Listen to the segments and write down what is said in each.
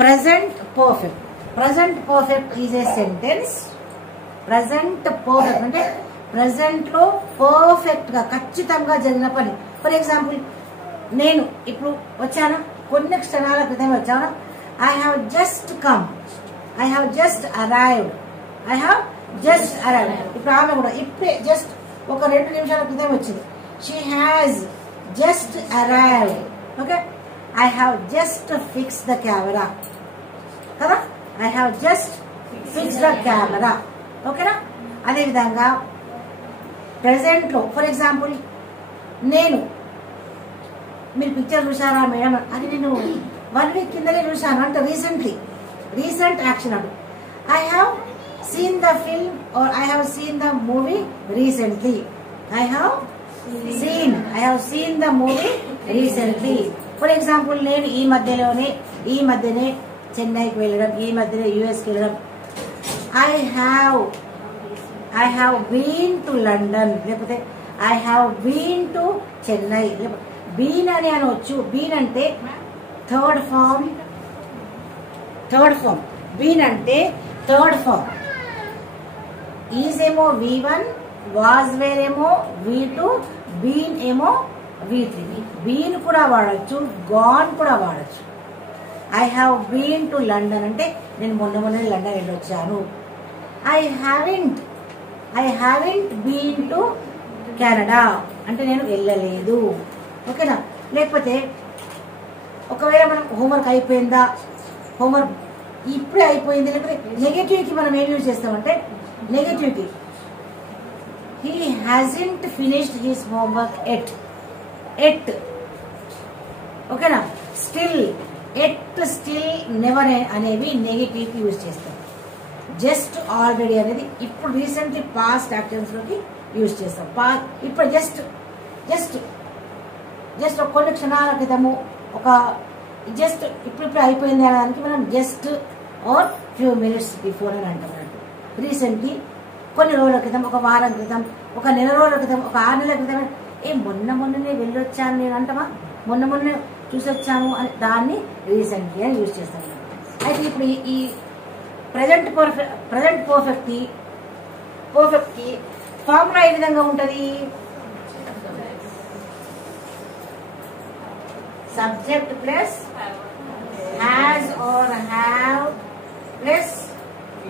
Present perfect. Present perfect is a sentence. Present perfect అంటే present లో perfect గా ఖచ్చితంగా జరిగిన పని. ఫర్ ఎగ్జాంపుల్, నేను ఇప్పుడు వచ్చాను, కొన్ని క్షణాల క్రితం వచ్చాను. I have just come, I have just arrived, I have just arrived. ఇప్పుడు ఆమె కూడా ఇప్పుడే జస్ట్ ఒక 2 నిమిషాల క్రితం వచ్చింది. She has just arrived. Okay, I have just fix the camera కదా, I have just fix the camera. ఓకేనా? అదేవిధంగా ప్రెసెంట్ లో ఫర్ ఎగ్జాంపుల్, నేను, మీరు పిక్చర్ చూసారా మేడం, అది నేను 1 వీక్ కిందనే చూసాను అంటే రీసెంట్లీ, రీసెంట్ యాక్షన్ అంట. I have seen the film or I have seen the movie recently. I have seen the movie recently. For example, నేను ఈ మధ్యనే చెన్నైకి వెళ్ళడం, ఈ మధ్యనే యుఎస్కి వెళ్ళడం. I have been to London, లేకపోతే I have been to Chennai. Been అని అనవచ్చు. బీన్ అంటే థర్డ్ ఫార్మ్. బీన్ అంటే థర్డ్ ఫార్మ్. ఈజ్ ఏమో V1, వాజ్ వేర్ ఏమో V2, బీన్ ఏమో V3. బీన్ కూడా వాడచ్చు, గాన్ కూడా వాడచ్చు. I have been to London అంటే నేను మొన్న లండన్ వెళ్ళొచ్చాను. I haven't been to Canada అంటే నేను వెళ్ళలేదు. ఓకేనా? లేకపోతే ఒకవేళ మనం హోంవర్క్ అయిపోయిందా, హోంవర్క్ ఇప్పుడే అయిపోయింది, లేకపోతే నెగటివ్ కి మనం ఏం యూజ్ చేస్తామంటే నెగటివ్ కి he hasn't finished his homework at. ఓకేనా? స్టిల్, నెవర్ అనేవి నెగటివ్ కి యూజ్ చేస్తాం. జస్ట్, ఆల్రెడీ అనేది ఇప్పుడు రీసెంట్లీ పాస్ట్ యాక్షన్స్ లోకి యూజ్ చేస్తాం. ఇప్పుడు జస్ట్ కొన్ని క్షణాల క్రితము, ఒక జస్ట్ ఇప్పుడు అయిపోయింది అనడానికి మనం just or few minutes before అని అంటాం. రీసెంట్లీ కొన్ని రోజుల క్రితం, ఒక వారం క్రితం, ఒక నెల రోజుల క్రితం, ఒక 6 నెలల క్రితం, మొన్ననే వెళ్ళొచ్చాను నేను అంటామా, మొన్న చూసొచ్చాము అని దాన్ని రీసెంట్లీ అని యూజ్ చేస్తాం. అయితే ఇప్పుడు ఈ ప్రెజెంట్ పర్ఫెక్ట్ కి ఫార్ములా ఏ విధంగా ఉంటది? Subject plus has or have plus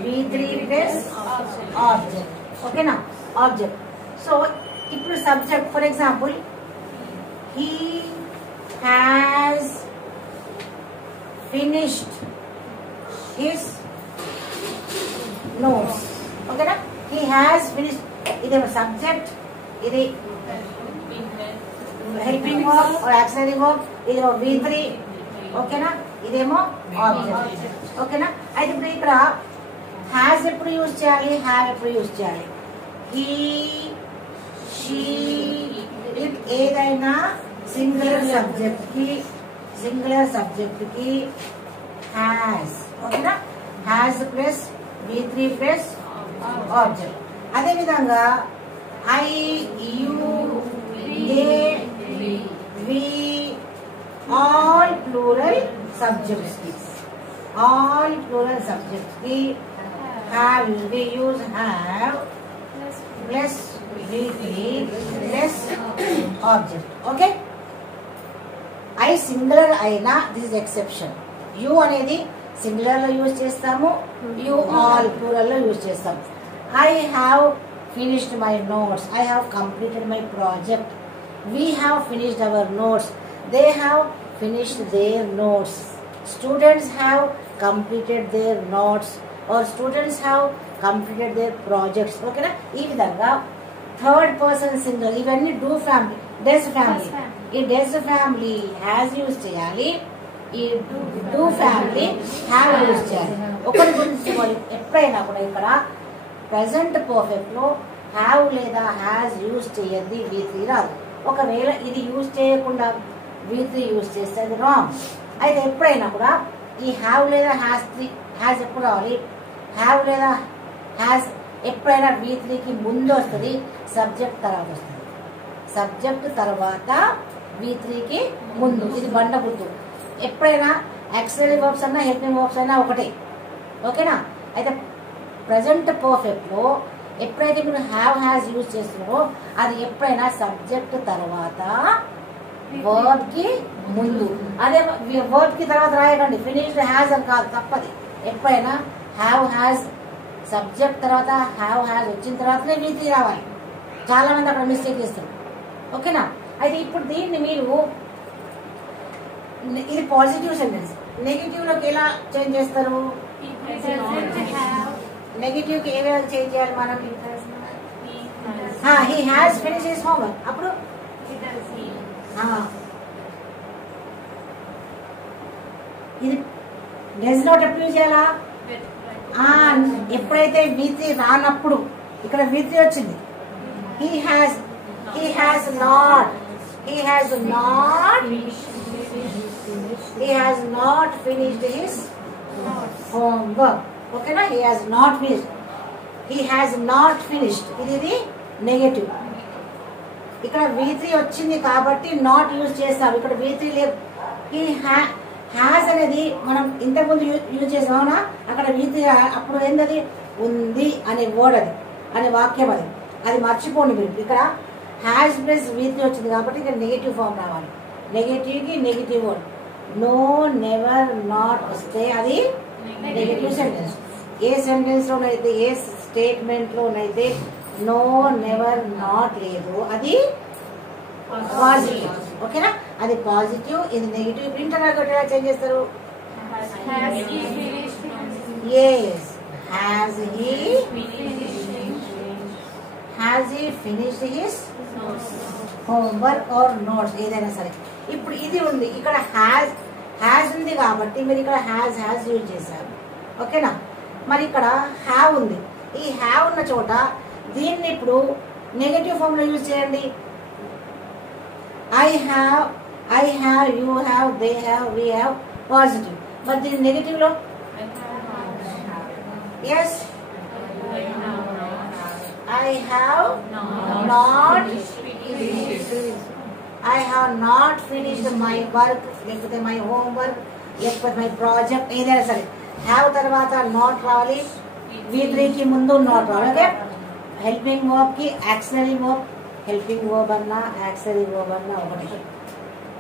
V3 plus object. ఓకేనా? ఆబ్జెక్ట్. సో ఇప్పుడు subject, for example, he has finished his notes. ఓకేనా? he has finished. ఇదేమో సబ్జెక్ట్, ఇది helping verb or auxiliary verb, ఇదేమో V3. ఓకేనా? ఇదేమో ఆబ్జెక్ట్. ఓకేనా? అయితే ఇప్పుడు ఇక్కడ హ్యాస్ ఎప్పుడు యూజ్ చేయాలి, హ్యావ్ ఎప్పుడు యూజ్ చేయాలి? హీ, షీ, ఇట్ ఏదైనా సింగులర్ సబ్జెక్ట్ కి హ్యాస్. ఓకేనా? Has plus V3 plus object. అదే విధంగా I, you, they, we, all plural subjects కి have, we use have plus V3 plus object. Okay? I singular అయినా this is exception. You అనేది singular లో use చేస్తాము, you all plural లో use చేస్తాము. I have finished my notes, I have completed my project, we have finished our notes, they have finished their notes, students have completed their notes or students have completed their projects. ఓకేనా? ఈ విధంగా third person singular, ఇవన్నీ does family. ఈ does family has use చేయాలి, ఈ do family have use చేయాలి. ఒకరి గురించి ఎప్పుడైనా కూడా ఇక్కడ ప్రెజెంట్ పర్ఫెక్ట్ లో హ్యావ్ లేదా హ్యాస్ యూజ్ చేయద్ది, V3 రాదు. ఒకవేళ ఇది యూజ్ చేయకుండా V3 యూజ్ చేస్తే అది రాంగ్. అయితే ఎప్పుడైనా కూడా ఈ హ్యావ్ లేదా హ్యాస్ ఎప్పుడు రావాలి? హ్యావ్ లేదా హ్యాస్ ఎప్పుడైనా V3 కి ముందు వస్తుంది, సబ్జెక్ట్ తర్వాత వస్తుంది. సబ్జెక్ట్ తర్వాత V3 కి ముందు, ఇది బండ గుర్తు. ఎప్పుడైనా యాక్సిలరీ వర్బ్స్ అన్నా హెల్పింగ్ వర్బ్స్ అయినా ఒకటే, ఓకేనా. అయితే ప్రజెంట్ పర్ఫెక్ట్ లో ఎప్పుడైతే మీరు హ్యావ్ హ్యాస్ యూజ్ చేస్తున్నారో అది ఎప్పుడైనా సబ్జెక్ట్ తర్వాత వర్బ్ కి ముందు, అదే వర్బ్ కి తర్వాత రాయకండి, ఫినిష్డ్ హ్యాస్ అని కాదు, తప్పది. ఎప్పుడైనా హ్యావ్ హ్యాస్ సబ్జెక్ట్ తర్వాత హ్యావ్ హ్యాస్ వచ్చిన తర్వాతనే వీటి రావాలి. చాలా మంది అక్కడ మిస్టేక్ చేస్తారు, ఓకేనా. అయితే ఇప్పుడు దీన్ని మీరు ఇది పాజిటివ్ సెంటెన్స్, నెగిటివ్ లోకి ఎలా చేంజ్ చేస్తారు? నెగిటివ్ కి ఏ విధంగా చేంజ్ చేయాలి మనం? He has finish his homework. అప్పుడు ఇది డస్ నాట్ ఎప్పుడు యూజ్ చేయాలా? ఎప్పుడైతే V3 రానప్పుడు, ఇక్కడ V3 వచ్చింది. He has not finished his homework. ఓకేనా? He has not finished. ఇది నెగటివ్. ఇక్కడ V3 వచ్చింది కాబట్టి నాట్ యూజ్ చేస్తాం. ఇక్కడ V3 లేదు. He హ్యాస్ అనేది మనం ఇంతకుముందు యూజ్ చేసామా? అక్కడ V3 అప్పుడు ఏంటది? ఉంది అనే వర్డ్, అది అనే వాక్యం, అది మర్చిపోండి మీరు. ఇక్కడ హ్యాస్ ప్లస్ V3 వచ్చింది కాబట్టి ఇక్కడ నెగిటివ్ ఫామ్ రావాలి. నెగిటివ్ కి negative word. No, never, not వస్తే అది నెగిటివ్ సెంటెన్స్. ఏ సెంటెన్స్ లోనైతే, ఏ స్టేట్మెంట్ లోనైతే నో, నెవర్, నాట్ లేదు అది పాజిటివ్, ఓకేనా. అది పాజిటివ్, ఇది నెగిటివ్. ఇంటరాగేటివ్ ఎలా చేంజ్ చేస్తారు? Yes, has he finished his homework or notes, ఏదైనా సరే. ఇప్పుడు ఇది ఉంది, ఇక్కడ హ్యాస్ ఉంది కాబట్టి మీరు ఇక్కడ హ్యాస్ యూజ్ చేశారు, ఓకేనా. మరి ఇక్కడ హ్యావ్ ఉంది. ఈ హ్యావ్ ఉన్న చోట దీన్ని ఇప్పుడు నెగటివ్ ఫామ్ లో యూజ్ చేయండి. I have, you have, they have, we have, positive. But this negative lo? Yes. I have not finished my work, లేకపోతే my homework, లేకపోతే my project, ఏదైనా సరే. Have తర్వాత not రావాలి, V3 కి ముందు not రావాలి, ఓకే. హెల్పింగ్ వర్బ్ కి యాక్సిలరీ వర్బ్, హెల్పింగ్ వర్బ్ అన్నా యాక్సిలరీ వర్బ్ అన్నా ఒకటి.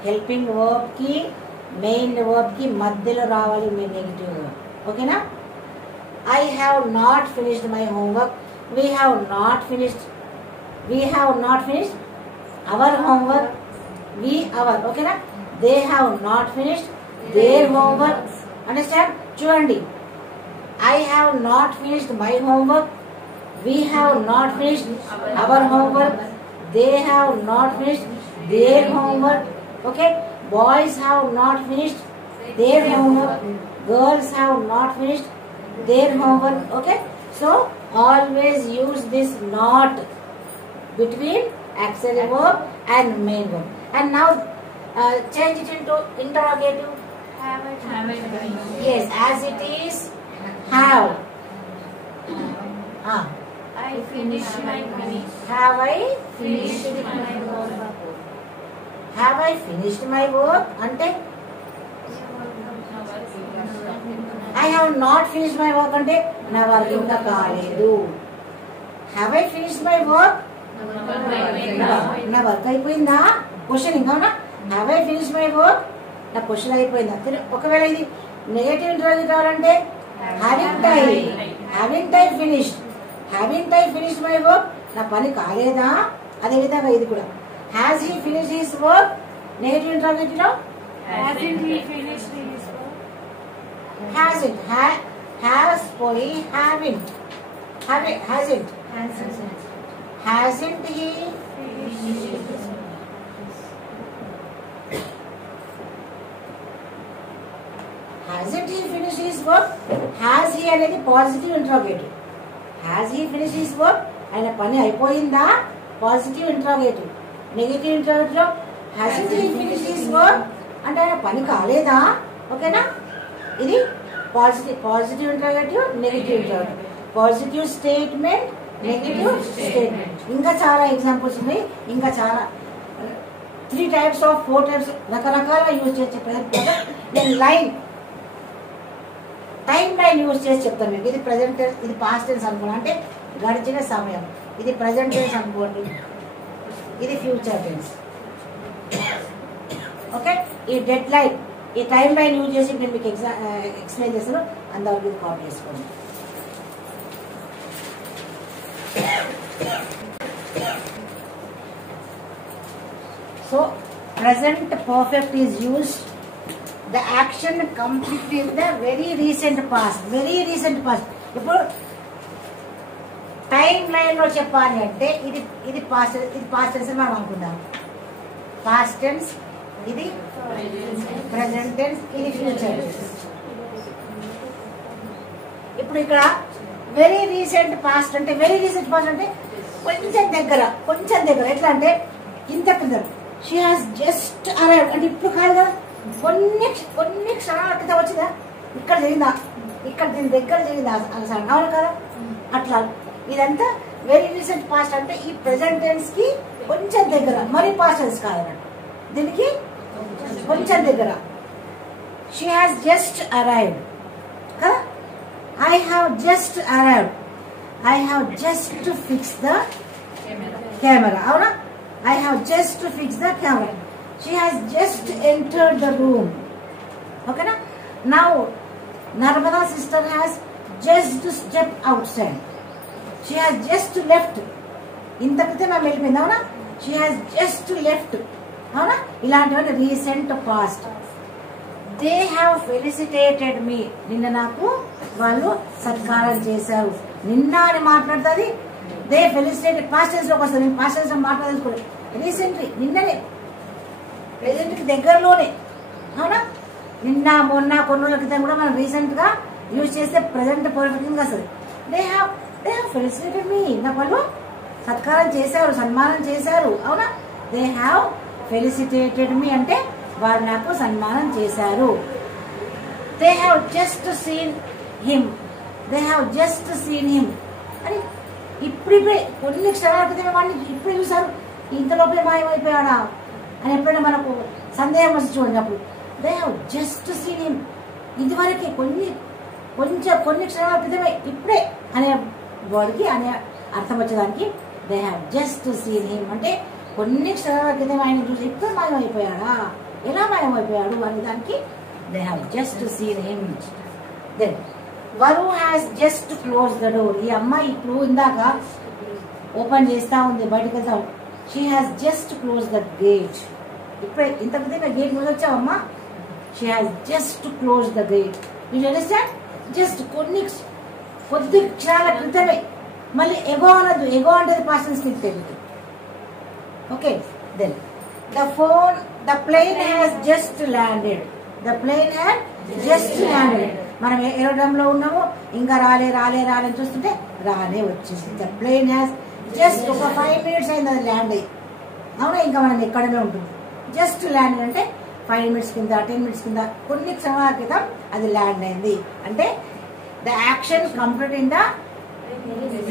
హెల్పింగ్ వర్బ్ కి మెయిన్ వర్బ్ కి మధ్యలో రావాలి మీ నెగిటివ్ వర్బ్, ఓకేనా. I have not finished my homework, we have not finished our homework, our, ఓకేనా. They have not finished their homework. Understand? చూడండి, I have not finished my homework, we have not finished our homework, they have not finished their homework, okay. Boys have not finished their homework, girls have not finished their homework, okay. So always use this not between auxiliary verb and main verb. And now change it into interrogative. Yes, as it is have. I finished my work. Have I finished my work? అంటే I have not finished my work అంటే నా work ఇంకా కాలేదు. Have I finished my work? నా work అయిపోయిందా? Question ఇంకా Have I finished my work? నా question అయిపోయిందా? ఒకవేళ ఇది నెగటివ్ ఇంటరాగేటివ్ రావాలంటే haven't I finished? Haven't I finished my work? నా పని కాలేదా? అదే విధంగా ఇది కూడా has he finished his work? Negative interrogative లో Hasn't he finished his work? hasn't, has పోయి hasn't he hasn't he finished his work? Has he అనేది positive interrogative. Has he finished his work? ఆయన పని అయిపోయిందా? Positive interrogative. నెగటివ్ ఇంటరాగేటివ్ లో hasn't he finished his work అంటే ఆయన పని కాలేదా? ఓకేనా. ఇది positive interrogative, negative interrogative. Positive statement, negative statement. ఇంకా చాలా ఎగ్జాంపుల్స్ ఉన్నాయి. ఇంకా చాలా 3 types of 4 types రకరకాల యూజ్ చేసే ప్రయత్నం. నేను టైం లైన్ యూజ్ చేసి చెప్తాను మీకు. ఇది ప్రెజెంట్ టెన్స్, ఇది పాస్ట్ టెన్స్ అనుకోండి, అంటే గడిచిన సమయం. ఇది ప్రెజెంట్ టెన్స్ అనుకోండి, ఇది ఫ్యూచర్ టెన్స్. ఓకే, ఈ డెడ్ లైన్, ఈ టైం లైన్ యూజ్ చేసి నేను మీకు ఎక్స్ప్లెయిన్ చేస్తాను. అందరికి ఇది కాపీ చేసుకోండి. So present perfect is used, the action completed in the very recent past. Very recent past. ఇప్పుడు టైం లైన్ లో చెప్పాలి అంటే ఇది పాస్ట్ టెన్స్ మనం అనుకుందాం. పాస్ట్ టెన్స్, ఇది ప్రెజెంట్ టెన్స్, ఇది ఫ్యూచర్ టెన్స్. ఇప్పుడు ఇక్కడ వెరీ రీసెంట్ పాస్ట్ అంటే కొంచెం దగ్గర ఎట్లా అంటే ఇంత కింద షీ హాస్ జస్ట్ అరైవ్డ్ అంటే ఇప్పుడు కాదు కదా, కొన్ని క్షణాల క్రితం వచ్చిందా, ఇక్కడ జరిగిందా, ఇక్కడ దీని దగ్గర జరిగిందా అవును కదా. అట్లా ఇదంతా వెరీ రీసెంట్ పాస్ట్ అంటే ఈ ప్రెజెంట్ టెన్స్ కి కొంచెం దగ్గర, మరి పాస్ట్ టెన్స్ కాదన్నట్టు, దీనికి కొంచెం దగ్గర. షీ హాస్ జస్ట్ అరైవ్డ్ కదా. I have just arrived, I have just fix the camera, అవునా. I have just to fix the camera. She has just entered the room. Okay na? Now, Narmada sister has just stepped outside. She has just left. ఇంత క్రితం ఆమె వెళ్ళిపోయింది, అవునా. She has just left. అవునా. ఇలాంటివన్నీ recent past. They have felicitated me. నిన్న నాకు వాళ్ళు సత్కారం చేశారు. నిన్న అని మాట్లాడుతుంది. దే ఫెలిసిటేటెడ్ పాస్ట్ టెన్స్ లోకి వస్తుంది. నేను పాస్ట్ టెన్స్ లో మాట్లాడేసుకోలేదు. రీసెంట్లీ, నిన్ననే, ప్రెజెంట్ కి దగ్గరలోనే, అవునా. నిన్న మొన్న కొన్ని రోజుల క్రితం కూడా మనం రీసెంట్ గా యూజ్ చేస్తే ప్రెజెంట్ పర్ఫెక్ట్ వస్తుంది. దే హ్యావ్ ఫెలిసిటేటెడ్ మీ, నాకు వాళ్ళు సత్కారం చేశారు, సన్మానం చేశారు, అవునా. దే హ్యావ్ ఫెలిసిటేటెడ్ మీ అంటే వారు నాకు సన్మానం చేశారు. They have just seen him, they have just seen him అని ఇప్పుడిప్పుడే కొన్ని క్షణాల క్రితమే వాడిని ఇప్పుడే చూసారు, ఇంతలోపే మాయమైపోయాడా అని ఎప్పుడైనా మనకు సందేహం వచ్చి చూడండి. అప్పుడు they have just seen him, ఇదివరకే కొన్ని క్షణాల క్రితమే, ఇప్పుడే అనే వర్డ్కి అనే అర్థం వచ్చేదానికి they have just seen him అంటే కొన్ని క్షణాల క్రితం ఆయన చూసి ఇప్పుడు మాయమైపోయాడా, ఎలా మాయమైపోయాడు అనే దానికి they have just seen him. Then వరు has just close the door. ఈ అమ్మాయి ఇప్పుడు ఇందాక ఓపెన్ చేస్తా ఉంది, బయటకు వెళ్తాం. She has just close the gate. ఇప్పుడే ఇంత క్రితం గేట్ ముందు వచ్చావమ్మా. She has just close the gate. You understand? Just కొద్ది క్షణాల క్రితమే. మళ్ళీ ఎగో అనద్దు, ఎగో అంటే పాస్ట్ టెన్స్ కి తెలియదు. Okay, then the plane has just landed. The plane has just landed. మనం ఏరోడ్రమ్ లో ఉన్నాము, ఇంకా రాలే చూస్తుంటే రాలే వచ్చేసి. ద ప్లేన్ హ్యాస్ జస్ట్ ఒక 5 minutes అయింది అది ల్యాండ్ అయ్యి, అవునా. ఇంకా మనం ఎక్కడనే ఉంటుంది. జస్ట్ ల్యాండ్ అంటే 5 minutes కింద, 10 minutes కింద, కొన్ని క్షణాల క్రితం అది ల్యాండ్ అయింది అంటే the action complete in the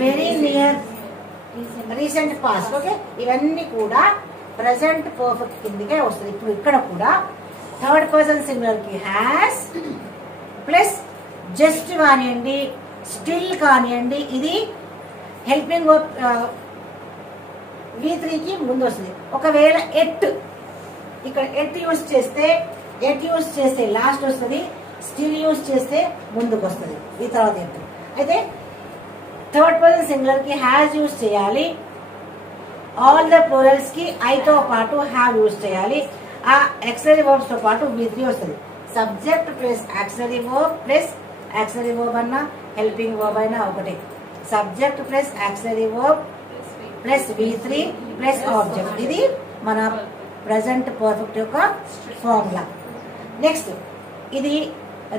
very near recent past. Okay, ఇవన్నీ కూడా ప్రెసెంట్ పర్ఫెక్ట్ కిందకే వస్తుంది. ఇప్పుడు ఇక్కడ కూడా థర్డ్ పర్సన్ సింగులర్ కి హ్యాస్ ప్లస్ జస్ట్ కానివ్వండి, స్టిల్ కానివ్వండి, ఇది హెల్పింగ్ వర్క్ V3కి ముందు వస్తుంది. ఒకవేళ ఇక్కడ ఎట్ యూజ్ చేస్తే లాస్ట్ వస్తుంది, స్టిల్ యూజ్ చేస్తే ముందుకు వస్తుంది, ఈ తర్వాత ఎట్. అయితే థర్డ్ పర్సన్ సింగులర్ కి హ్యాస్ యూజ్ చేయాలి. ఆల్ ద ప్లూరల్స్ కి ఐతో పాటు హ్యావ్ యూజ్ చేయాలి. ఆ యాక్సిలరీ వర్బ్స్ తో పాటు V3 వస్తుంది. సబ్జెక్ట్ ప్లస్ యాక్సిలరీ వర్బ్ అన్నా హెల్పింగ్ వర్బ్ అయినా ఒకటే. Subject plus auxiliary verb plus V3 plus object. ఇది మన ప్రెసెంట్ పర్ఫెక్ట్ యొక్క ఫార్ములా. నెక్స్ట్, ఇది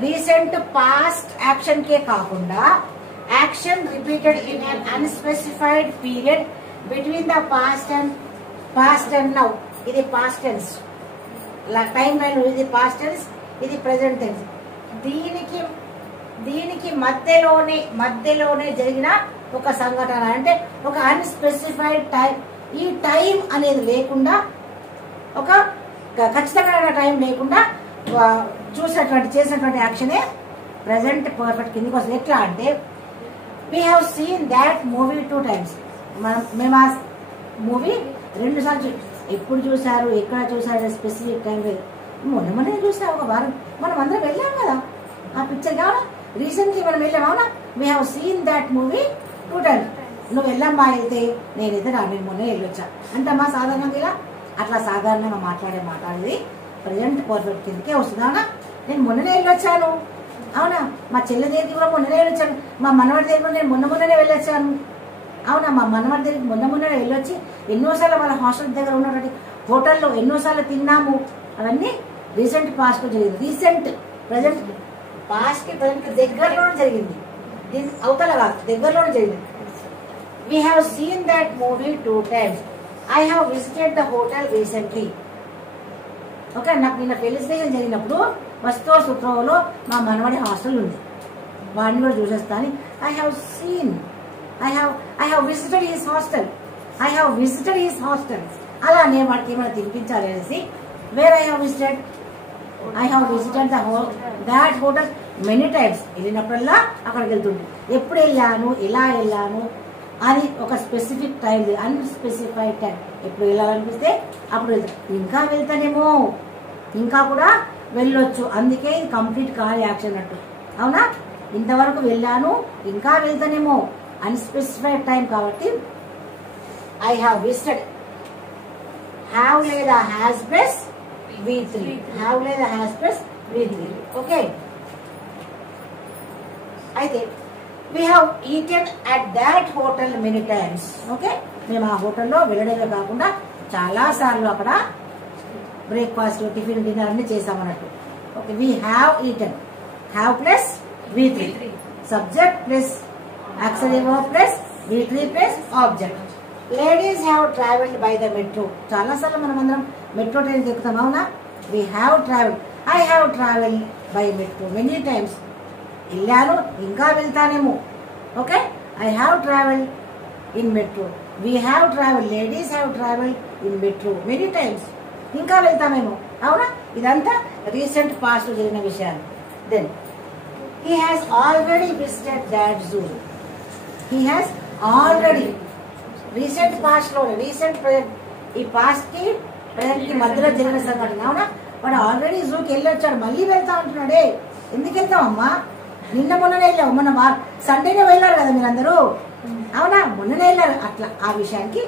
రీసెంట్ పాస్ట్ యాక్షన్ కే కాకుండా action repeated in an unspecified period between the past and now. ఇది పాస్ట్ టెన్స్ టైం లైన్, ఇది పాస్ట్ టెన్స్, ఇది present tense. దీనికి మధ్యలోనే జరిగిన ఒక సంఘటన అంటే ఒక అన్స్పెసిఫైడ్ టైం. ఈ టైం అనేది లేకుండా, ఒక ఖచ్చితమైన టైం లేకుండా చేసినటువంటి యాక్షనే ప్రెసెంట్ పర్ఫెక్ట్ కిందకి వస్తుంది. ఎట్లా అంటే we have seen that movie 2 times. మేము ఆ మూవీ 2 సార్లు ఎప్పుడు చూసారు, ఎక్కడ చూసారు, స్పెసిఫిక్ టైం లేదు. మొన్న చూసాం, ఒక వారం మనం అందరం వెళ్ళాం కదా ఆ పిక్చర్. కావాలా రీసెంట్లీ మనం వెళ్ళాం, అవునా? We have seen that movie 2 times. నువ్వు వెళ్ళమ్మా, అయితే నేనైతే నేను మొన్న వెళ్ళొచ్చా అంటే అమ్మా సాధారణంగా ఇలా అట్లా సాధారణంగా మాట్లాడే మాట ఇది ప్రజెంట్ పర్ఫెక్ట్ కిందకే వస్తుంది. అవునా? నేను మొన్ననే వెళ్ళొచ్చాను, అవునా? మా చెల్లి దగ్గరికి కూడా మొన్ననే వెళ్ళొచ్చాను, మా మనవాడి దగ్గర నేను మొన్ననే వెళ్ళొచ్చాను, అవునా? మా మనవాడి దగ్గరికి మొన్ననే వెళ్ళొచ్చి ఎన్నోసార్లు వాళ్ళ హాస్టల్ దగ్గర ఉన్నటువంటి హోటల్లో ఎన్నోసార్లు తిన్నాము. అవన్నీ రీసెంట్ పాస్ట్ లో జరిగింది. రీసెంట్ ప్రజెంట్ పాస్ట్ కి ప్రజెంట్ దగ్గరలోనే జరిగింది, అవతల కాదు, దగ్గరలోనే జరిగింది. We have seen that movie 2 times. I have visited the hotel recently. Okay, నాకు నిన్న ఫెలిసిటేషన్ జరిగినప్పుడు వస్తో సుత్రోలో మా మనవడి హాస్టల్ ఉంది, వాడిని కూడా చూసేస్తాను. I have visited his hostel. అలా నేను వాడికి ఏమైనా తినిపించాలి అనేసి wear I have visited that hotel many times. వెళ్ళినప్పుడల్లా అక్కడికి వెళ్తుంది. ఎప్పుడు వెళ్ళాను, ఎలా వెళ్ళాను అని ఒక స్పెసిఫిక్ టైం, అన్స్పెసిఫైడ్ టైం. ఎప్పుడు వెళ్ళాలనిపిస్తే అప్పుడు వెళ్తాను. ఇంకా వెళ్తానేమో, ఇంకా కూడా వెళ్ళొచ్చు, అందుకే ఇది కంప్లీట్ కాల్ యాక్షన్ అన్నట్టు. అవునా? ఇంతవరకు వెళ్ళాను, ఇంకా వెళ్తానేమో, అన్స్పెసిఫైడ్ టైం కాబట్టి ఐ హ్యావ్ విజిటెడ్. హ్యావ్ లేదా హ్యాస్ ప్లస్ V3. హ్యావ్ లేదా హ్యాస్ ప్లస్ V3. ఓకే, అయితే we have eaten at that hotel many times. Okay, మేము ఆ హోటల్లో వెళ్ళడమే కాకుండా చాలా సార్లు అక్కడ బ్రేక్ఫాస్ట్, టిఫిన్, డిన్నర్ అన్ని చేసామన్నట్టు. Okay, we have eaten. have plus V3, subject plus auxiliary verb plus V3 plus object. Ladies have travelled by the metro. చాలా సార్లు మనం అందరం మెట్రో ట్రైన్ ఎక్కుతాం, అవునా? we have traveled. I have traveled by metro many times. వెళ్ళాను, ఇంకా వెళ్తానేమో. Okay, I have travelled in metro. We have travel, ladies have travelled in metro many times. ఇంకా వెళ్తామేమో, అవునా? ఇదంతా రీసెంట్ పాస్ట్ జరిగిన విషయాలు. Then he has already visited that zoo. He has already, recent past లో, రీసెంట్ ప్రజెంట్, ఈ past కి present కి మధ్యలో జరిగిన సంఘటన. అవునా? వాడు ఆల్రెడీ జూకి వెళ్ళొచ్చాడు, మళ్ళీ వెళ్తా ఉంటున్నాడే. ఎందుకు వెళ్తామమ్మా? నిన్న మొన్ననే వెళ్ళావు, మొన్న సండేనే వెళ్ళారు కదా మీరందరూ, అవునా? మొన్ననే వెళ్ళారు. అట్లా ఆ విషయానికి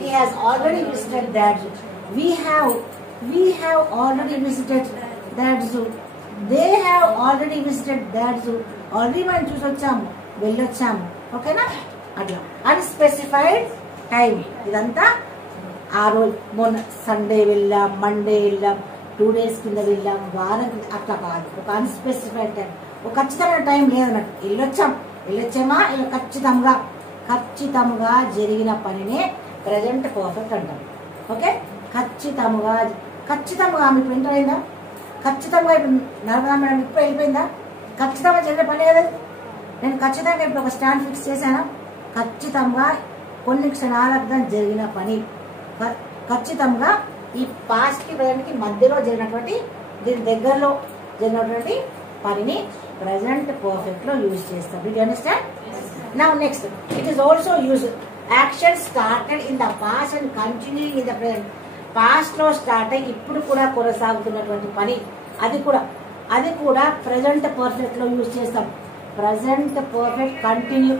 he has already visited that zoo. We have already visited that zoo. They have already visited that zoo. Already మనం చూసి వచ్చాము, వెళ్ళొచ్చాము. ఓకేనా? అట్లా అన్స్పెసిఫైడ్ టైం. ఇదంతా ఆ రోజు, మొన్న సండే వెళ్ళాం, మండే వెళ్ళాం, 2 days కింద వెళ్ళాం, వారం అట్లా కాదు. ఒక అన్స్పెసిఫైడ్ టైం, ఒక ఖచ్చితమైన టైం లేదన్నట్టు. వెళ్ళొచ్చామా ఇలా ఖచ్చితంగా జరిగిన పనినే ప్రజెంట్ పర్ఫెక్ట్ అంటాం. ఓకే, ఖచ్చితంగా మీకు ఎంటర్ అయిందా? ఖచ్చితంగా ఇప్పుడు నర్మదా మేడం ఇప్పుడు వెళ్ళిపోయిందా? ఖచ్చితంగా జరిగిన పని కదా. నేను ఖచ్చితంగా ఇప్పుడు ఒక స్టాండ్ ఫిక్స్ చేశాను. ఖచ్చితంగా కొన్ని క్షణాల క్రితం జరిగిన పని, ఖచ్చితంగా ఈ పాస్ట్ కి ప్రజెంట్ కి మధ్యలో జరిగినటువంటి, దీని దగ్గరలో జరిగినటువంటి పనిని ప్రజెంట్ పర్ఫెక్ట్ లో యూజ్ చేస్తాం. Do you understand? Now next, it is also use action started in the past and continuing in the present. Past లో స్టార్ట్ అయ్యి ఇప్పుడు కూడా కొనసాగుతున్నటువంటి పని, అది కూడా ప్రజెంట్ పర్ఫెక్ట్ లో యూజ్ చేస్తాం. ప్రజెంట్ పర్ఫెక్ట్ కంటిన్యూ,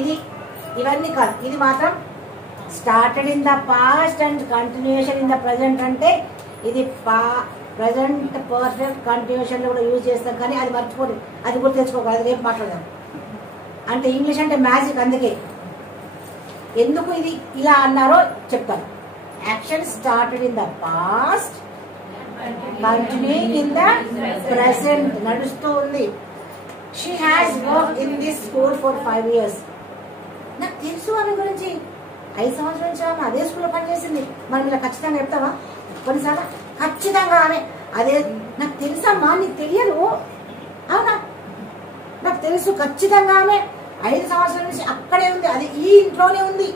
ఇది ఇవన్నీ కాదు, ఇది మాత్రం started in the past and continuation in the present అంటే ఇది ప్రజెంట్ పర్ఫెక్ట్ కంటిన్యూషన్ లో కూడా యూజ్ చేస్తాం. కానీ అది మర్చిపోదు, అది గుర్తు తెచ్చుకోవాలి, అది రేపు మాట్లాడదాం. అంటే ఇంగ్లీష్ అంటే మ్యాజిక్, అందుకే ఎందుకు ఇది ఇలా అన్నారో చెప్తాను. Action started in the past, continuing in the present, నడుస్తూ ఉంది. She has work in this school for 5 years. నాకు తెలుసు ఆమె గురించి, 5 సంవత్సరాల నుంచి ఆమె అదే స్కూల్లో పనిచేసింది. మనం ఇలా ఖచ్చితంగా చెప్తావా? కొన్నిసార్లు ఖచ్చితంగా ఆమె అదే, నాకు తెలుసమ్మా, నీకు తెలియదు, అవునా? నాకు తెలుసు, ఖచ్చితంగా ఆమె 5 సంవత్సరాల నుంచి అక్కడే ఉంది, అది ఈ ఇంట్లోనే ఉంది.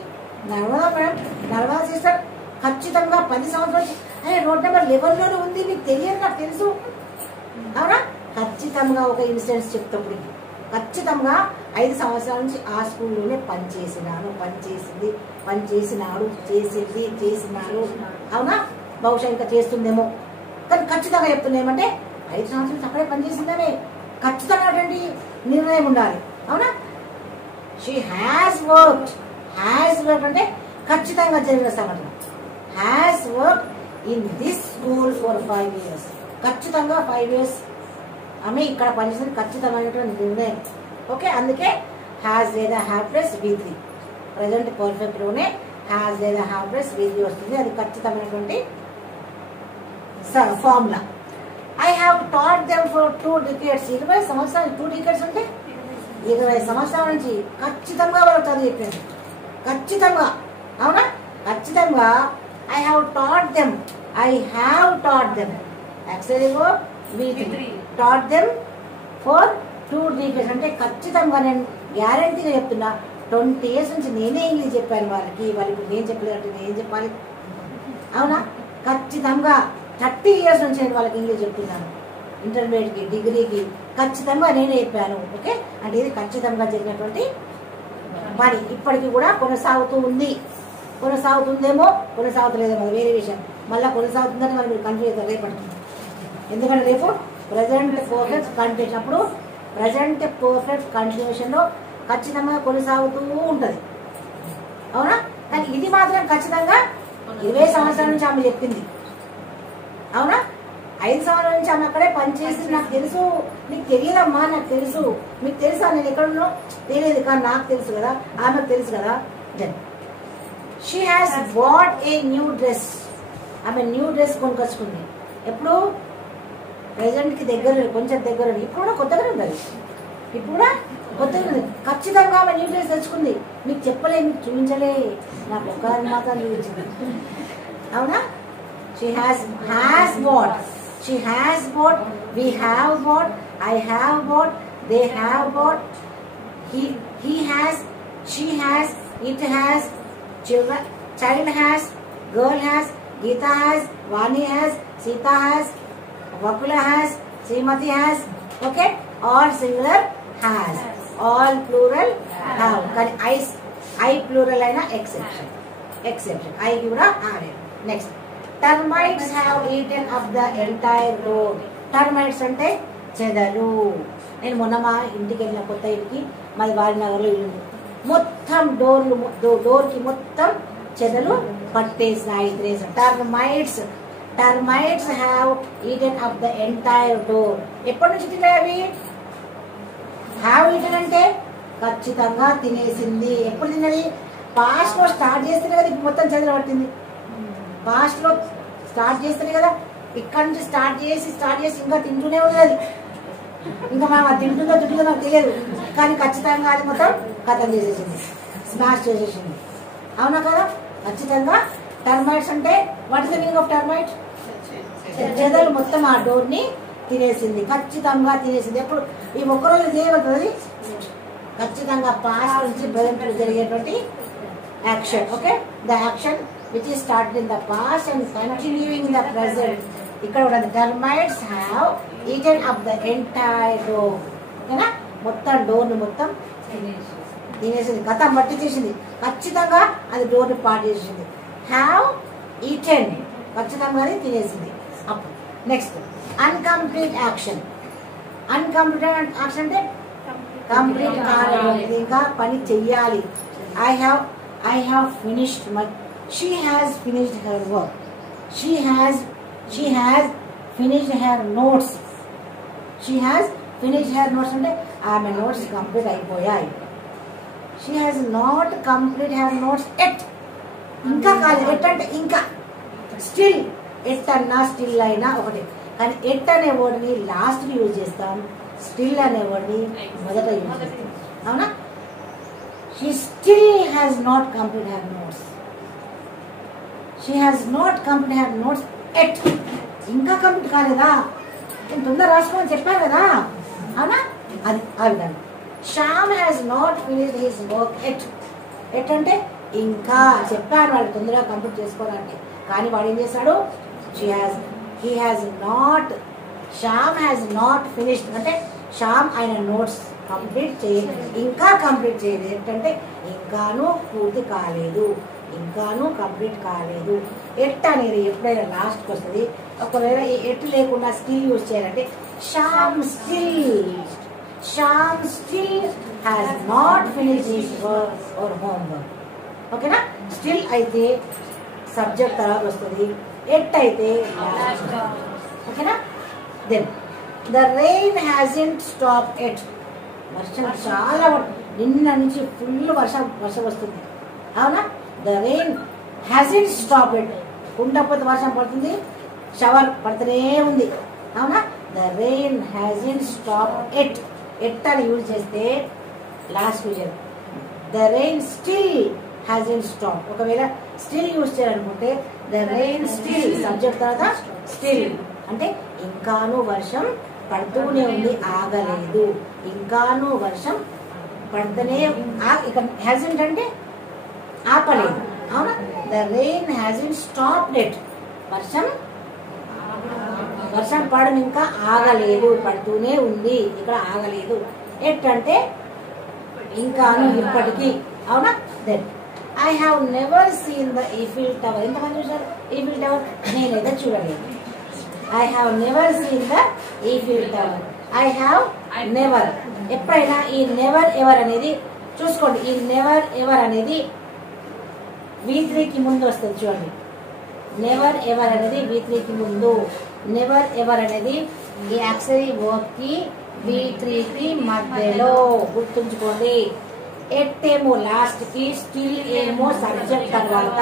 నర్మదా మేడం, నర్మదా సిస్టర్ ఖచ్చితంగా 10 సంవత్సరాల నుంచి అదే రోడ్ నెంబర్ 11లోనే ఉంది, నీకు తెలియదు, నాకు తెలుసు, అవునా? ఖచ్చితంగా ఒక ఇన్సిడెంట్స్ చెప్తేప్పటికి ఖచ్చితంగా 5 సంవత్సరాల నుంచి ఆ స్కూల్లోనే పనిచేసినాను, పనిచేసినాడు, చేసినాడు. అవునా? బహుశా ఇంకా చేస్తుందేమో, కానీ ఖచ్చితంగా చెప్తుంది ఏమంటే 5 సంవత్సరాల నుంచి అక్కడే పనిచేసిందనే ఖచ్చితంగా అటువంటి నిర్ణయం ఉండాలి. అవునా? షీ హ్యాస్ వర్క్ అంటే ఖచ్చితంగా జరిగిన సంఘటన. Has work in this school for 5 years. ఖచ్చితంగా 5 years ఆమె ఇక్కడ పనిచేసింది ఖచ్చితమైనటువంటి నిర్ణయం. ఓకే, అందుకే హ్యాస్ లేదా have plus V3 present perfect లోనే హ్యాస్ లేదా హ్యావ్ ప్లస్ V3 వస్తుంది. అది ఖచ్చితమైనటువంటి formula. I have taught them for 2 decades. 20 సంవత్సరాలు 2 decades అంటే 20 సంవత్సరాల నుంచి ఖచ్చితంగా వాళ్ళు చదువు చెప్పారు. ఖచ్చితంగా. అవునా? ఖచ్చితంగా I have taught them actually V3 taught them for 2 decades అంటే ఖచ్చితంగా నేను గ్యారంటీగా చెప్తున్నా 20 years నుంచి నేనే ఇంగ్లీష్ చెప్పాను వాళ్ళకి ఇప్పుడు నేను చెప్పలేదంటే నేను చెప్పాలి. అవునా? ఖచ్చితంగా 30 years నుంచి నేను వాళ్ళకి ఇంగ్లీష్ చెప్తున్నాను. ఇంటర్మీడియట్కి, డిగ్రీకి ఖచ్చితంగా నేనే చెప్పాను. ఓకే, అంటే ఇది ఖచ్చితంగా జరిగినటువంటి పని. ఇప్పటికీ కూడా కొనసాగుతుందేమో, కొనసాగుతలేదేమో వేరే విషయం. మళ్ళీ కొనసాగుతుందని మరి మీరు కన్ఫ్యూజ్ అవుతారు రేపటి. ఎందుకంటే రేపు ప్రజెంట్ పర్ఫెక్ట్ కంటిన్యూషన్, అప్పుడు ప్రజెంట్ పర్ఫెక్ట్ కంటిన్యూషన్ లో ఖచ్చితంగా కొనసాగుతూ ఉంటది. అవునా? కానీ ఇది మాత్రం ఖచ్చితంగా 20 సంవత్సరాల నుంచి ఆమె చెప్పింది. అవునా? 5 సంవత్సరాల నుంచి ఆమె అక్కడే పనిచేసి నాకు తెలుసు. నీకు తెలియదమ్మా, నాకు తెలుసు. మీకు తెలుసా నేను ఎక్కడున్నా? తెలియదు, కానీ నాకు తెలుసు కదా, ఆమెకు తెలుసు కదా. Then she has bought a new dress. ఆమె న్యూ డ్రెస్ కొనుకొచ్చుకుంది. ఎప్పుడు? ప్రెజెంట్ కి దగ్గర, కొంచెం దగ్గర. ఇప్పుడు కూడా కొత్తగానే ఉండదు. ఖచ్చితంగా ఆమె న్యూ డ్రెస్ తెచ్చుకుంది. మీకు చెప్పలే, మీకు చూపించలే, నాకు ఒక్కదాన్ని మాత్రం చూపించింది. అవునా? She has bought. We have bought. I have bought. They have bought. He has. She has. It has. Child has. Girl has. Geeta has. Vani has. Sita has. Vakula has. Srimati has. Okay. All singular has. All plural have. Kani I plural aina exception. I కూడా have. Next. Termites have eaten up the entire road. Termites అంటే చెదలు. నేను మొన్న మా ఇంటికి వెళ్ళిన కొత్త ఇంటికి, మాది వారినగర్లో ఇల్లు, మొత్తం డోర్కి మొత్తం చెదలు పట్టేసినాయి. Termites have eaten up the entire door. ఎప్పటి నుంచి తిన్నాయి అవి? హ్యావ్ ఈటెన్ అంటే ఖచ్చితంగా తినేసింది. ఎప్పుడు తిన్నది? పాస్ట్ లో స్టార్ట్ చేస్తేనే కదా ఇప్పుడు మొత్తం చెదలు పట్టింది. పాస్ట్ లో స్టార్ట్ చేస్తేనే కదా, ఇక్కడ నుంచి స్టార్ట్ చేసి ఇంకా తింటూనే ఉన్నది. ఇంకా మనం అది తింటుందో నాకు తెలియదు, కానీ ఖచ్చితంగా అది మొత్తం కథం చేసేసింది, స్మాష్ చేసేసింది. అవునా కదా? ఖచ్చితంగా టర్మైట్స్ అంటే what is the meaning of termite? చెదలు మొత్తం ఆ డోర్ ని తినేసింది. ఖచ్చితంగా తినేసింది. ఎప్పుడు? ఈ ఒక్కరోజు చేయబడుతుంది. ఖచ్చితంగా పాస్ట్ నుంచి ప్రజెంట్ జరిగేటువంటి action. Okay, the action which is started in the past and continuing in the present. ఇక్కడ కూడా termites have eaten up the entire door. ఓకేనా? మొత్తం డోర్ ని మొత్తం తినేసింది, కథం బట్టి చేసింది. ఖచ్చితంగా అది డోర్ ని పాటు చేసింది. హ్యావ్ ఈటెన్, ఖచ్చితంగా అది తినేసింది. అప్పుడు next incomplete action. Incomplete action అంటే కంప్లీట్ కాలేదు, ఇంకా పని చెయ్యాలి. I have finished my. She has finished her work. She has finished her notes. She has finished her notes అంటే ఆమె నోట్స్ కంప్లీట్ అయిపోయాయి. She has not complete her notes yet. ఇంకా కాలేదు. ఎట్ అంటే ఇంకా. స్టిల్, ఎట్ అన్నా still అయినా ఒకటి, కానీ ఎట్ అనే వర్డ్ని లాస్ట్ యూజ్ చేస్తాం, స్టిల్ అనే వర్డ్ని మొదట యూజ్ చేస్తాం. అవునా? She still has not completed her notes. She has not completed her notes yet. ఇంకా కంప్లీట్ కాలేదా? నేను తొందర రాసుకోమని చెప్పాను కదా. అవునా? అది ఆ విధంగా. Shyam has not finished his work at. At అంటే ఇంకా. చెప్పాను వాడు తొందరగా కంప్లీట్ చేసుకోవాలంటే, కానీ వాడు ఏం చేశాడు? He has not Shyam has not finished అంటే శ్యామ్ ఆయన నోట్స్ కంప్లీట్ చేయలేదు, ఇంకా కంప్లీట్ చేయలేదు. ఏంటంటే ఇంకాను పూర్తి కాలేదు, ఇంకాను కంప్లీట్ కాలేదు. ఎట్ అనేది ఎప్పుడైనా లాస్ట్కి వస్తుంది. ఒకవేళ ఈ ఎట్ లేకుండా స్టిల్ యూజ్ చేయాలంటే Shyam still has not finish his work or homework. ఓకేనా? స్టిల్ అయితే సబ్జెక్ట్ తర్వాత వస్తుంది, ఎట్ అయితే ఓకేనా. Then the rain hasn't stop yet. వర్షం చాలా నిన్న నుంచి ఫుల్ వర్షం వస్తుంది, అవునా? The rain hasn't stop yet. ఉండకపోతే వర్షం పడుతుంది, షవర్ పడుతూనే ఉంది, అవునా? The rain hasn't stop yet. Yet అని యూజ్ చేస్తే last vision. The rain still hasn't stop. ఒకవేళ స్టిల్ యూజ్ చేయాలనుకుంటే ద రెయిన్ స్టిల్ సబ్జెక్ట్ తర్వాత స్టిల్ అంటే ఇంకాను వర్షం పడుతూనే ఉంది, ఆగలేదు. ఇంకాను వర్షం పడుతూనే, ఇక్కడ హ్యాజంట్ అంటే ఆపలేదు, అవునా? The rain hasn't stop yet. వర్షం పడడం ఇంకా ఆగలేదు, పడుతూనే ఉంది, ఇక్కడ ఆగలేదు. ఎట్ అంటే ఇంకాను, ఇప్పటికీ, అవునా? Then I have never seen the Eiffel tower. ఎంతమంది చూసారు ఈఫిల్ టవర్? నేనైతే చూడలేదు. I have never seen the Eiffel tower. I have never. ఎప్పుడైనా ఈ నెవర్ ఎవర్ అనేది చూసుకోండి. ఈ నెవర్ ఎవర్ అనేది V3కి ముందు వస్తుంది, చూడండి. నెవర్ ఎవర్ అనేది V3కి ముందు. నెవర్ ఎవర్ అనేది ఈ యాక్సరీ వర్క్ కి V3కి మధ్యలో, గుర్తుంచుకోండి. ఎట్ ఏమో లాస్ట్ కి, స్టిల్ ఏమో సబ్జెక్ట్ తర్వాత.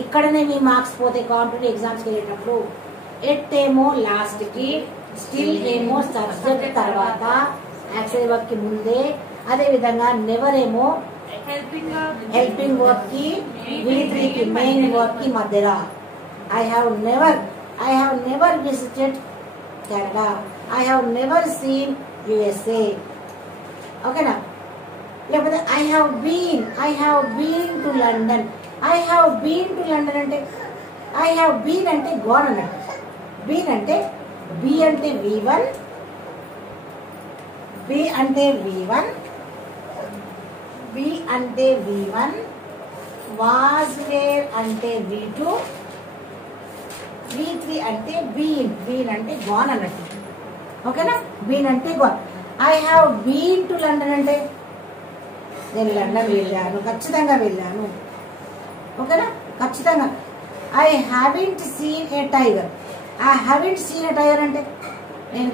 ఇక్కడనే మీ మార్క్స్ పోతే కాంపిటేటివ్ ఎగ్జామ్స్కి వెళ్ళేటప్పుడు. ఎట్ ఏమో లాస్ట్ కి, స్టిల్ ఏమో సబ్జెక్ట్ తర్వాత, యాక్సరీ వర్క్ కి ముందే. అదే విధంగా నెవర్ ఏమో హెల్పింగ్ వర్క్ కి, V3కి మెయిన్ వర్క్ కి మధ్యలో. I have never visited Canada. I have never seen USA. ఓకేనా? లేకపోతే I have been to London. I have been to London అంటే ఐ హ్యావ్ బీన్ అంటే గోన్ అన్నట్టు. బీన్ అంటే బి అంటే V1, బి అంటే V1, బి అంటే V1, వాజ్ వేర్ అంటే V2, V3 అంటే బీన్ అంటే గోన్ అన్నట్టు. ఓకేనా? బీన్ అంటే gone. I have been to London అంటే నేను లండన్ వెళ్ళాను, ఖచ్చితంగా వెళ్ళాను. ఓకేనా? ఖచ్చితంగా. I haven't seen a tiger. I haven't seen a tiger అంటే నేను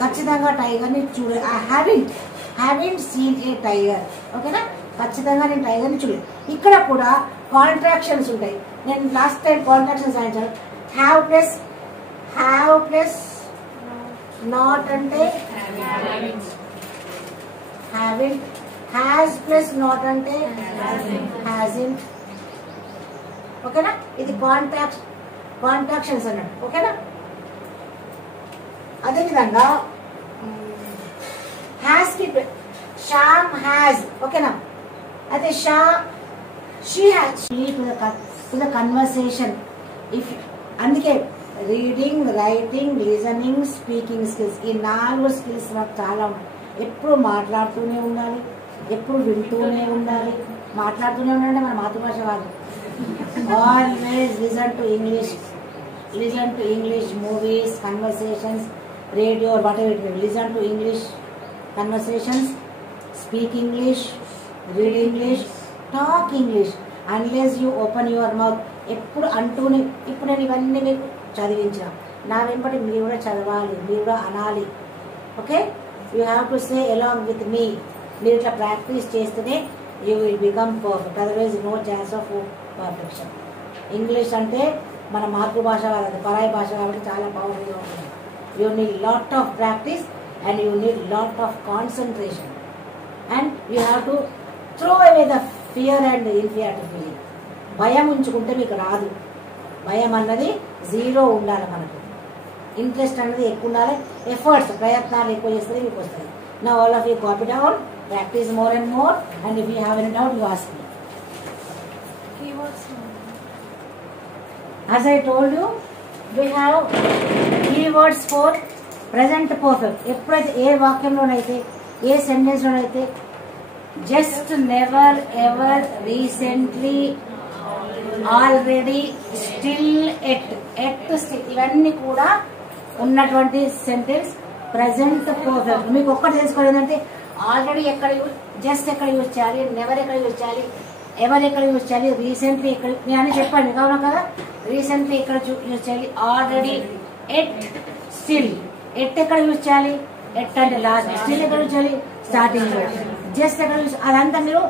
ఖచ్చితంగా టైగర్ని చూడలేదు. I haven't seen a tiger. ఓకేనా? ఖచ్చితంగా నేను టైగర్ని చూడలేదు. ఇక్కడ కూడా కాంట్రాక్షన్స్ ఉంటాయి. నేను లాస్ట్ టైం కాంట్రాక్షన్స్ రాయించాను. హ్యావ్ ప్లస్ నాట్ అంటే హ్యావింట్. హ్యాస్ ప్లస్ నాట్ అంటే హ్యాజింట్. ఓకేనా? ఇది కాంట్రాక్షన్స్ అన్నట్టు. ఓకేనా? అదేవిధంగా హ్యాస్ కి శ్యామ్ హ్యాస్. ఓకేనా? అయితే she has to the conversation. If అందుకే reading, writing, listening, speaking skills, ఈ 4 స్కిల్స్ నాకు చాలా ఉన్నాయి. ఎప్పుడు మాట్లాడుతూనే ఉండాలి, ఎప్పుడు వింటూనే ఉండాలి. మాట్లాడుతూనే ఉండాలంటే మన మాతృభాష కాదు. Always listen to English movies, conversations, radio, what ever. Listen to English conversations, speak English, read English, talk English. Unless you open your mouth. ఎప్పుడు అంటూనే. ఇప్పుడు నేను ఇవన్నీ మీకు చదివించిన, నా వెంబడి మీరు కూడా చదవాలి, మీరు కూడా అనాలి. Okay? You have to say along with me. మీరు ఇట్లా ప్రాక్టీస్ చేస్తేనే you will become perfect. Otherwise no chance of perfection. English అంటే మన మాతృభాష కాదు, అది పరాయి భాష కాబట్టి చాలా పవర్ఫుల్గా ఉంటుంది. You need lot of practice and you need lot of concentration. And you have to throw away the fear and inferiority feeling. భయం ఉంచుకుంటే మీకు రాదు. భయం అన్నది 0 ఉండాలి మనకు. ఇంట్రెస్ట్ అన్నది ఎక్కువ ఉండాలి. ఎఫర్ట్స్, ప్రయత్నాలు ఎక్కువ చేస్తే మీకు వస్తుంది. నా all of you copy down, practice more and more, and if you have any doubt you ask me. Keywords. As I told you, we have keywords. Words for present perfect. ఎప్పుడైతే ఏ వాక్యంలోనైతే ఏ సెంటెన్స్ లోనైతే just, never, ever, recently, already, still, yet, still ఇవన్నీ కూడా ఉన్నటువంటి sentence present perfect. మీకు ఒక్కటి తెలుసుకోవాలి ఏంటంటే ఆల్రెడీ ఎక్కడ జస్ట్ ఎక్కడ యూజ్ చేయాలి, నెవర్ ఎక్కడ యూజ్ చేయాలి, ఎవరు ఎక్కడ యూజ్ చేయాలి, రీసెంట్లీ ఎక్కడ, నేను అని చెప్పండి కావునా కదా. రీసెంట్లీ ఎక్కడ యూజ్ చేయాలి, ఆల్రెడీ, ఎట్, స్టిల్. ఎట్ ఎక్కడ యూజ్ చేయాలి, ఎట్ అంటే లాస్ట్, స్టిల్ ఎక్కడ యూజ్ చేయాలి స్టార్టింగ్ లో, జస్ట్ ఎక్కడ యూజ్, అదంతా మీరు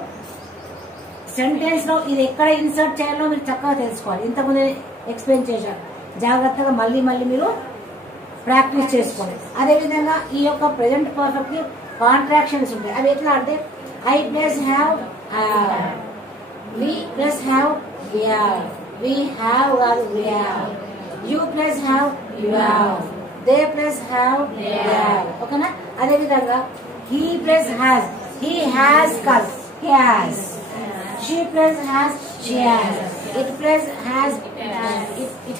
సెంటెన్స్ లో ఇది ఎక్కడ ఇన్సర్ట్ చేయాలో మీరు చక్కగా తెలుసుకోవాలి. ఇంతకుముందు ఎక్స్ప్లెయిన్ చేశారు, జాగ్రత్తగా మళ్ళీ మీరు ప్రాక్టీస్ చేసుకోండి. అదేవిధంగా ఈ యొక్క ప్రెసెంట్ పర్ఫెక్ట్ కి కాంట్రాక్షన్స్ ఉంటాయి. అవి ఎట్లా అంటే I plus have, we plus have, we have కాదు we have, you plus have, you have, they plus have, they have. ఓకేనా. అదే విధంగా he plus has, he has కాదు he has, she plus has, she has, it plus has, it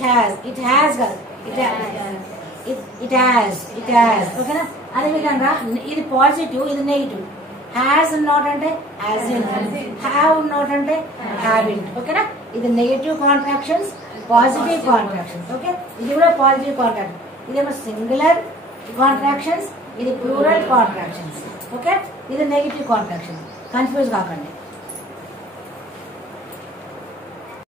has కాదు it has. ఓకేనా. అదే విధంగా ఇది positive, ఇది నెగిటివ్. హ్యాస్ నాట్ అంటే యాజ్ ఇన్, హ్యావ్ నాట్ అంటే హ్యావింట్. ఓకేనా. ఇది negative contractions, positive contractions. Okay, ఇది కూడా పాజిటివ్ కాంట్రాక్షన్. ఇదేమో సింగులర్ కాంట్రాక్షన్స్, ఇది ప్లూరల్ కాంట్రాక్షన్స్. ఓకే, ఇది నెగటివ్ కాంట్రాక్షన్. కన్ఫ్యూజ్ కాకండి.